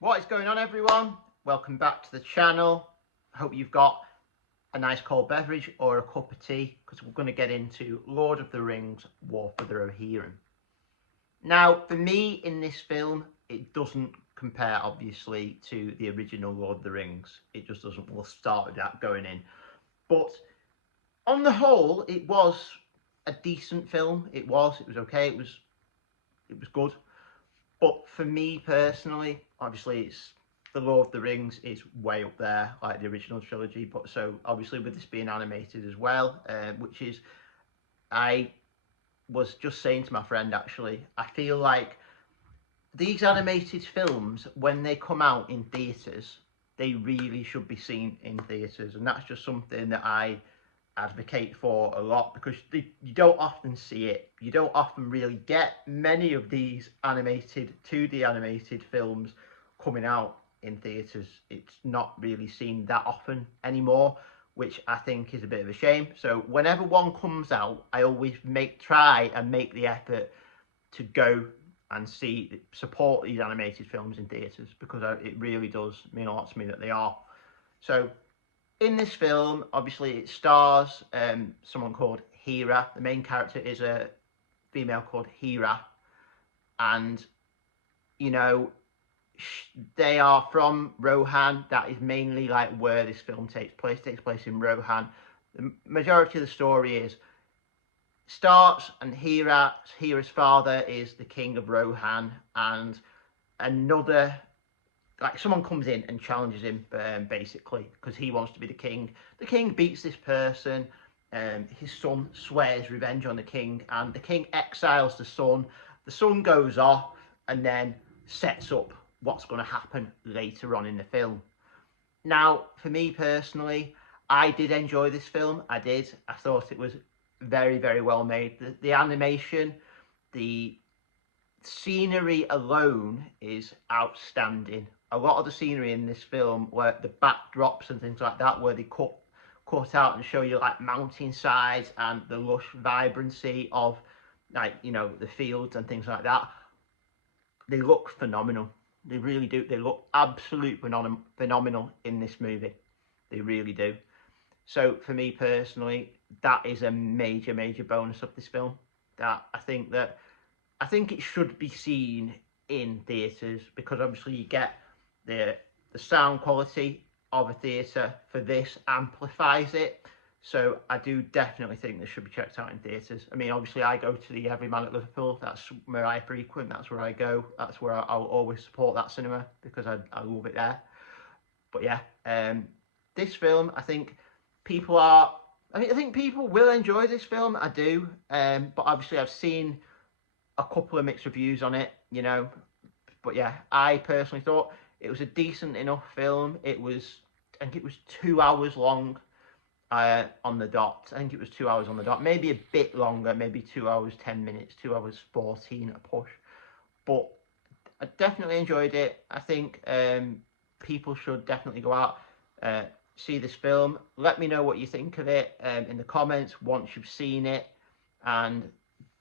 What is going on, everyone? Welcome back to the channel. Hope you've got a nice cold beverage or a cup of tea, because we're going to get into Lord of the Rings War for the Rohirrim. Now, for me in this film, it doesn't compare obviously to the original Lord of the Rings. It just doesn't. We'll start with that going in. But on the whole, it was a decent film. It was okay. It was good. But for me personally, obviously it's the Lord of the Rings is way up there, like the original trilogy. But so obviously with this being animated as well, which is, I was just saying to my friend actually, I feel like these animated films, when they come out in theatres, they really should be seen in theatres, and that's just something that I advocate for a lot, because you don't often see it. You don't often really get many of these animated 2D animated films coming out in theatres. It's not really seen that often anymore, which I think is a bit of a shame. So whenever one comes out, I always try and make the effort to go and support these animated films in theatres, because it really does mean a lot to me that they are. So in this film, obviously, it stars someone called Hera. The main character is a female called Hera, and you know, they are from Rohan. That is mainly like where this film takes place. It takes place in Rohan. The majority of the story starts, and Hera's father is the king of Rohan, and another, like, someone comes in and challenges him, basically, because he wants to be the king. The king beats this person. His son swears revenge on the king, and the king exiles the son. The son goes off and then sets up what's going to happen later on in the film. Now, for me personally, I did enjoy this film. I did. I thought it was very, very well made. The animation, the scenery alone is outstanding. A lot of the scenery in this film, where the backdrops and things like that, where they cut out and show you like mountainsides and the lush vibrancy of, like, you know, the fields and things like that, they look phenomenal. They really do. They look absolutely phenomenal in this movie. They really do. So for me personally, that is a major, major bonus of this film. That I think it should be seen in theatres, because obviously you get the sound quality of a theatre. For this, amplifies it. So I do definitely think this should be checked out in theatres. I mean, obviously I go to the Everyman at Liverpool. That's where I frequent. That's where I go. That's where I'll always support that cinema, because I love it there. But yeah, this film, I think people will enjoy this film. I do. But obviously I've seen a couple of mixed reviews on it, you know. But yeah, I personally thought it was a decent enough film. I think it was 2 hours long on the dot. I think it was 2 hours on the dot. Maybe a bit longer, maybe 2 hours 10 minutes, 2 hours 14 a push. But I definitely enjoyed it. I think people should definitely go out, see this film. Let me know what you think of it in the comments once you've seen it, and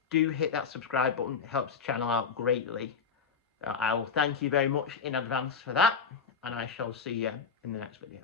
do hit that subscribe button. It helps the channel out greatly. I will thank you very much in advance for that, and I shall see you in the next video.